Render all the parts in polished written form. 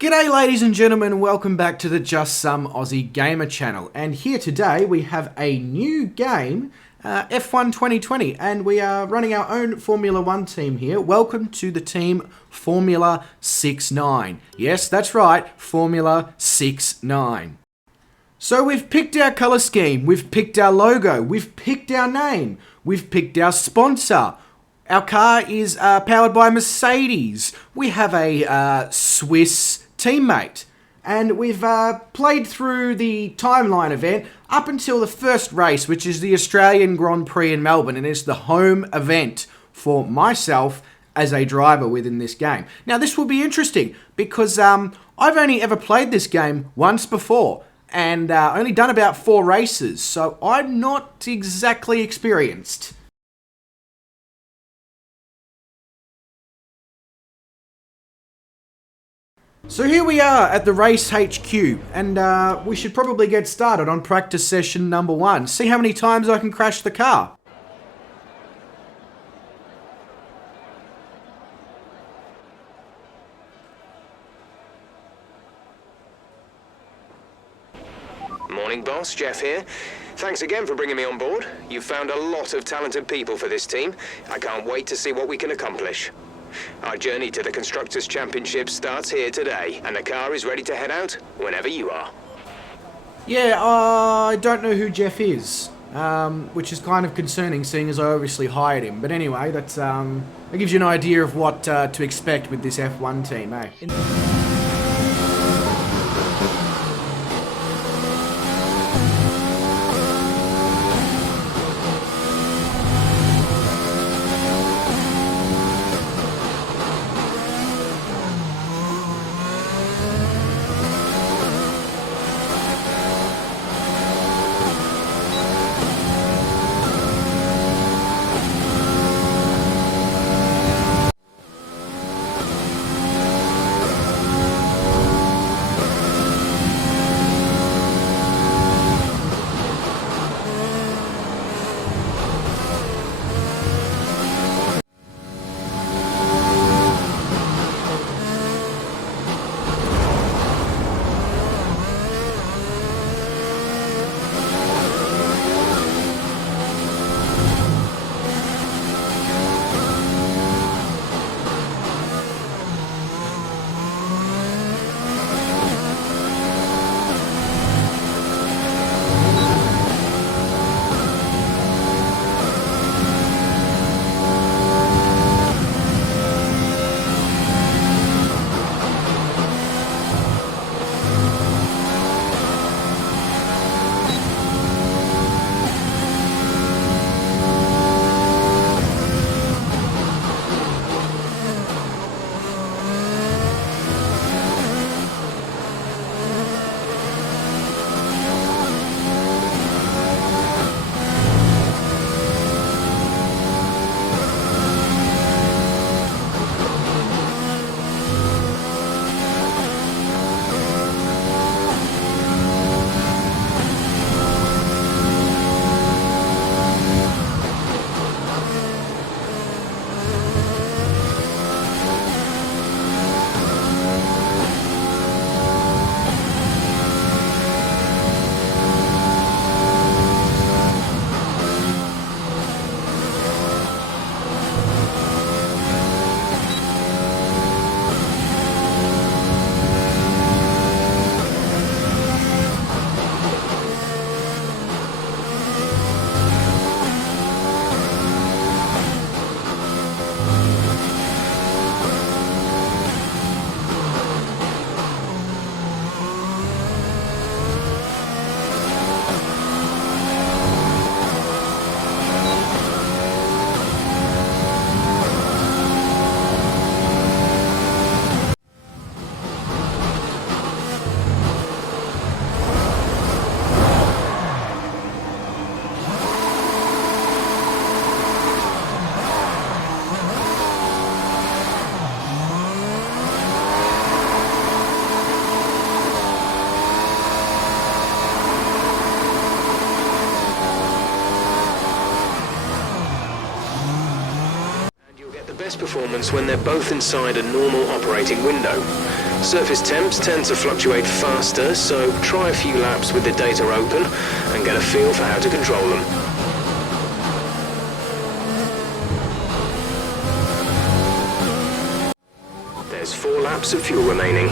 G'day ladies and gentlemen, welcome back to the Just Some Aussie Gamer channel. And here today we have a new game, F1 2020, and we are running our own Formula 1 team here. Welcome to the team Formula 69. Yes, that's right, Formula 69. So we've picked our colour scheme, we've picked our logo, we've picked our name, we've picked our sponsor. Our car is powered by Mercedes. We have a Swiss teammate. And we've played through the timeline event up until the first race, which is the Australian Grand Prix in Melbourne. And it's the home event for myself as a driver within this game. Now, this will be interesting because I've only ever played this game once before. And only done about 4 races. So I'm not exactly experienced. So here we are at the Race HQ, and we should probably get started on practice session number 1. See how many times I can crash the car. Morning, boss. Jeff here. Thanks again for bringing me on board. You've found a lot of talented people for this team. I can't wait to see what we can accomplish. Our journey to the Constructors' Championship starts here today, and the car is ready to head out whenever you are. Yeah, I don't know who Jeff is, which is kind of concerning, seeing as I obviously hired him. But anyway, that gives you an idea of what to expect with this F1 team, eh? Best performance when they're both inside a normal operating window. Surface temps tend to fluctuate faster, so try a few laps with the data open and get a feel for how to control them. There's 4 laps of fuel remaining.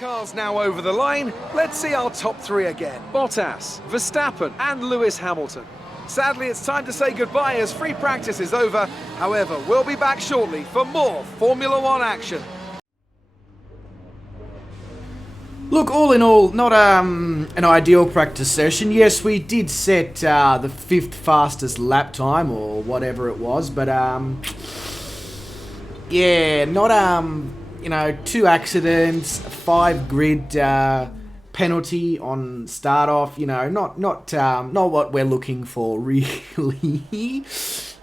Cars now over the line, let's see our top 3 again. Bottas, Verstappen and Lewis Hamilton. Sadly, it's time to say goodbye as free practice is over. However, we'll be back shortly for more Formula One action. Look, all in all, not an ideal practice session. Yes, we did set the 5th fastest lap time, or whatever it was, but yeah, not you know, 2 accidents, 5 grid penalty on start off. You know, not what we're looking for really,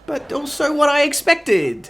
but also what I expected.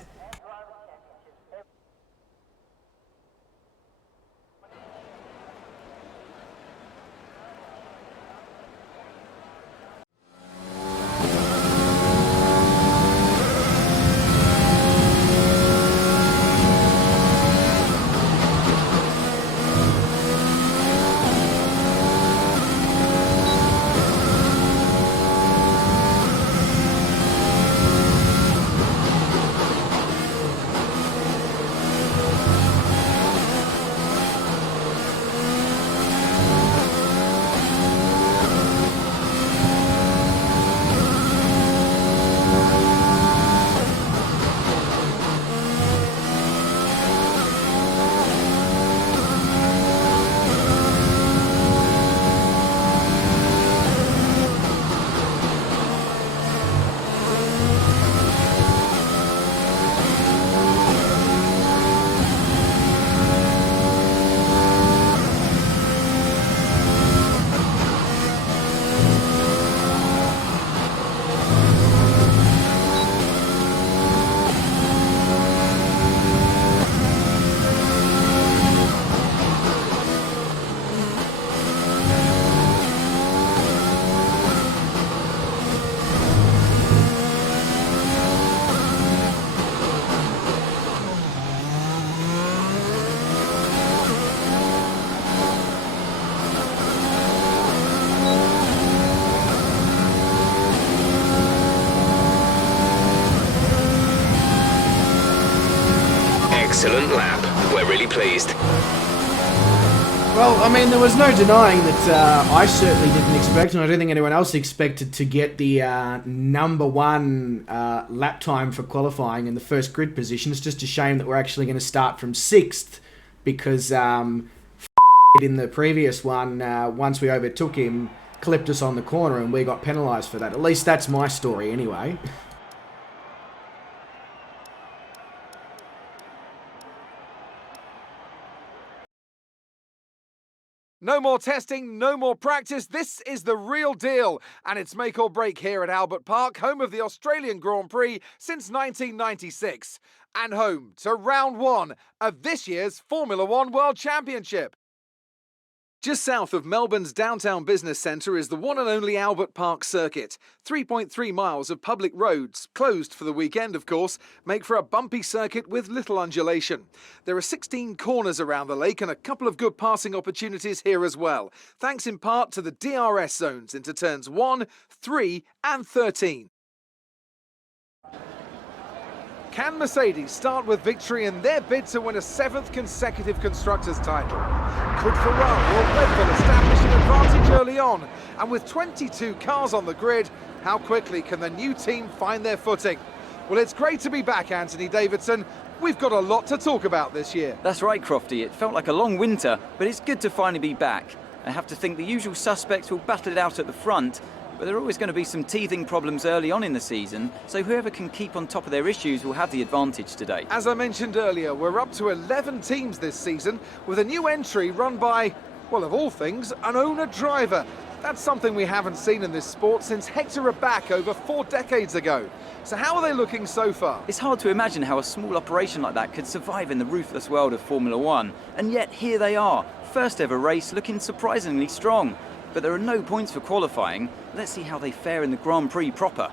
Excellent lap. We're really pleased. Well, I mean, there was no denying that I certainly didn't expect, and I don't think anyone else expected to get the number 1 lap time for qualifying in the first grid position. It's just a shame that we're actually going to start from 6th, because in the previous one, once we overtook him, clipped us on the corner and we got penalised for that. At least that's my story anyway. No more testing, no more practice. This is the real deal. And it's make or break here at Albert Park, home of the Australian Grand Prix since 1996. And home to round one of this year's Formula One World Championship. Just south of Melbourne's downtown business centre is the one and only Albert Park circuit. 3.3 miles of public roads, closed for the weekend of course, make for a bumpy circuit with little undulation. There are 16 corners around the lake and a couple of good passing opportunities here as well, thanks in part to the DRS zones into turns 1, 3 and 13. Can Mercedes start with victory in their bid to win a 7th consecutive Constructors' title? Could Ferrari or Red Bull establish an advantage early on? And with 22 cars on the grid, how quickly can the new team find their footing? Well, it's great to be back, Anthony Davidson. We've got a lot to talk about this year. That's right, Crofty. It felt like a long winter, but it's good to finally be back. I have to think the usual suspects will battle it out at the front, but there are always going to be some teething problems early on in the season, so whoever can keep on top of their issues will have the advantage today. As I mentioned earlier, we're up to 11 teams this season, with a new entry run by, well, of all things, an owner-driver. That's something we haven't seen in this sport since Hector Raback over 4 decades ago. So how are they looking so far? It's hard to imagine how a small operation like that could survive in the ruthless world of Formula One, and yet here they are, first ever race looking surprisingly strong. But there are no points for qualifying. Let's see how they fare in the Grand Prix proper.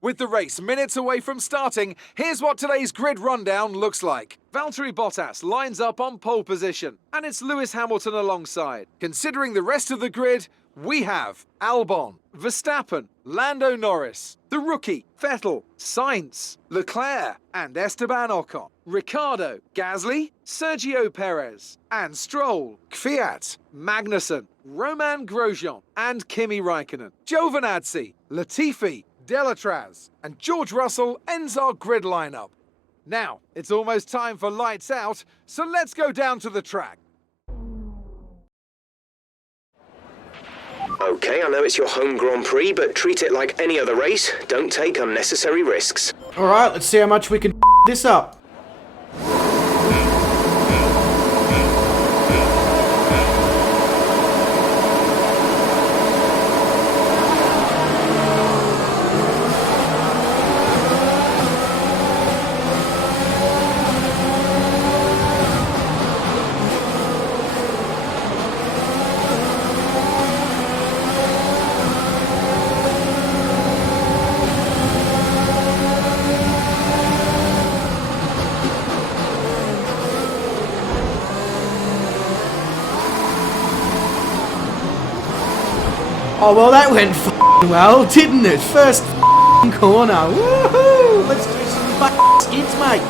With the race minutes away from starting, here's what today's grid rundown looks like. Valtteri Bottas lines up on pole position, and it's Lewis Hamilton alongside. Considering the rest of the grid, we have Albon, Verstappen, Lando Norris, the rookie, Vettel, Sainz, Leclerc, and Esteban Ocon, Ricciardo, Gasly, Sergio Perez, and Stroll, Kvyat, Magnussen, Romain Grosjean, and Kimi Raikkonen. Giovinazzi, Latifi, Delatraz, and George Russell ends our grid lineup. Now, it's almost time for lights out, so let's go down to the track. Okay, I know it's your home Grand Prix, but treat it like any other race. Don't take unnecessary risks. Alright, let's see how much we can this up. Oh, well, that went f***ing well, didn't it? First f***ing corner. Woohoo! Let's do some f***ing skids, mate.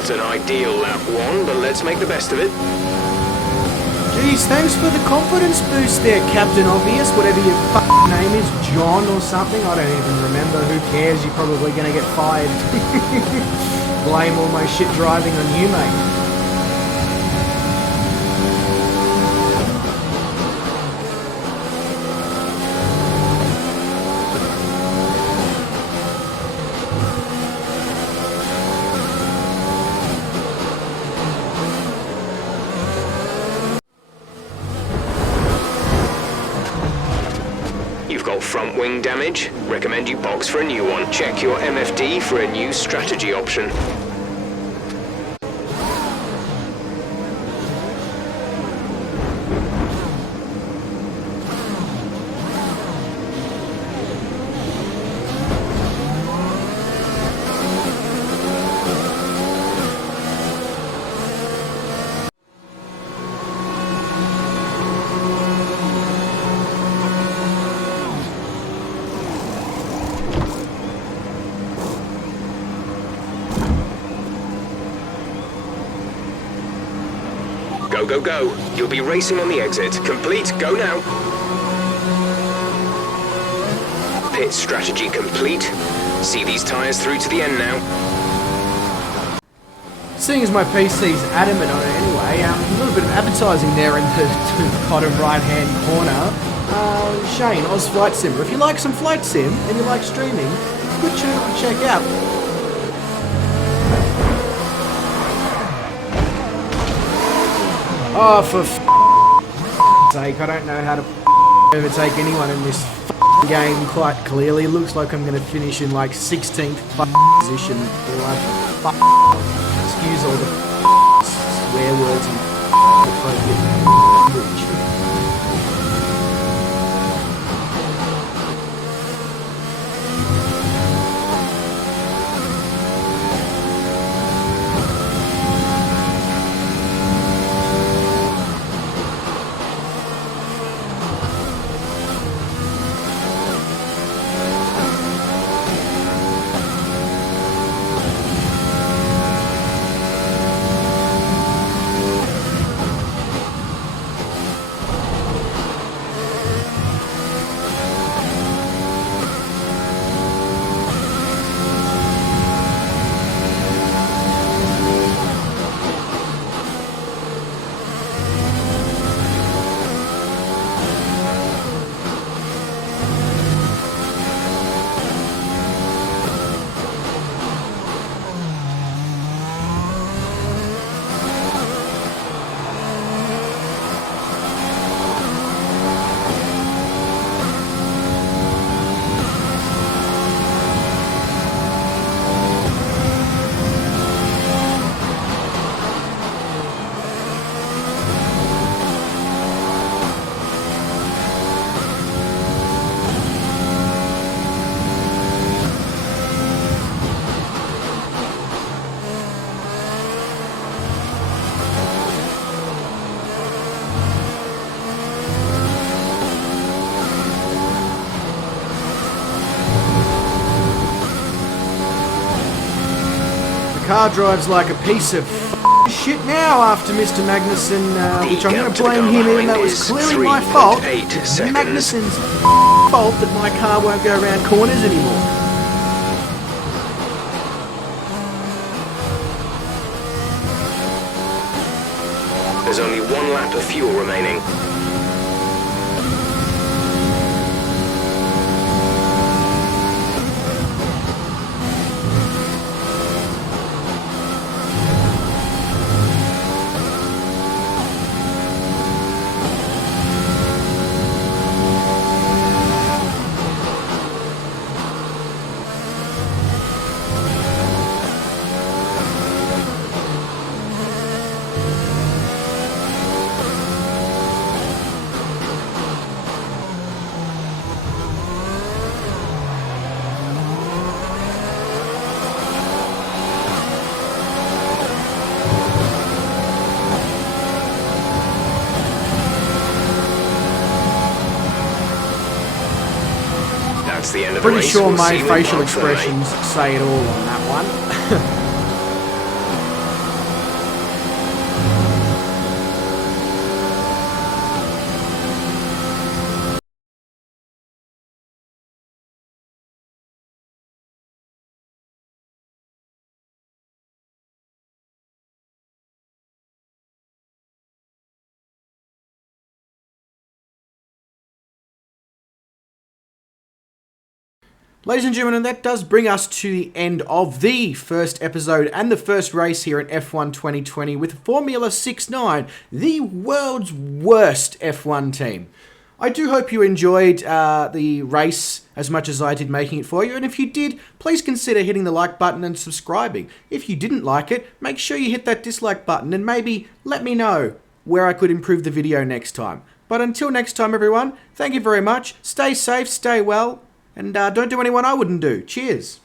Not an ideal lap one, but let's make the best of it. Jeez, thanks for the confidence boost there, Captain Obvious. Whatever your f***ing name is, John or something. I don't even remember. Who cares? You're probably going to get fired. Blame all my shit driving on you, mate. You've got front wing damage. Recommend you box for a new one. Check your MFD for a new strategy option. Go, go, go. You'll be racing on the exit. Complete. Go now. pit strategy complete. See these tyres through to the end now. Seeing as my PC's adamant on it anyway, a little bit of advertising there in the bottom right-hand corner. Shane, Oz Flight Simmer. If you like some flight sim and you like streaming, good channel to check out. Oh, for sake, I don't know how to overtake anyone in this game quite clearly. Looks like I'm going to finish in like 16th position. Excuse all the swear words and appropriate language. Car drives like a piece of shit now after Mr. Magnussen, which I'm going to blame him in. That was clearly my fault. It's Magnussen's fault that my car won't go around corners anymore. There's only one lap of fuel remaining. That's the end of the Pretty race. sure We'll my see you in facial park for the night. expressions say it all on that one. Ladies and gentlemen, that does bring us to the end of the first episode and the first race here in F1 2020 with Formula 69, the world's worst F1 team. I do hope you enjoyed the race as much as I did making it for you, and if you did, please consider hitting the like button and subscribing. If you didn't like it, make sure you hit that dislike button and maybe let me know where I could improve the video next time. But until next time, everyone, thank you very much. Stay safe, stay well, and don't do anyone I wouldn't do. Cheers.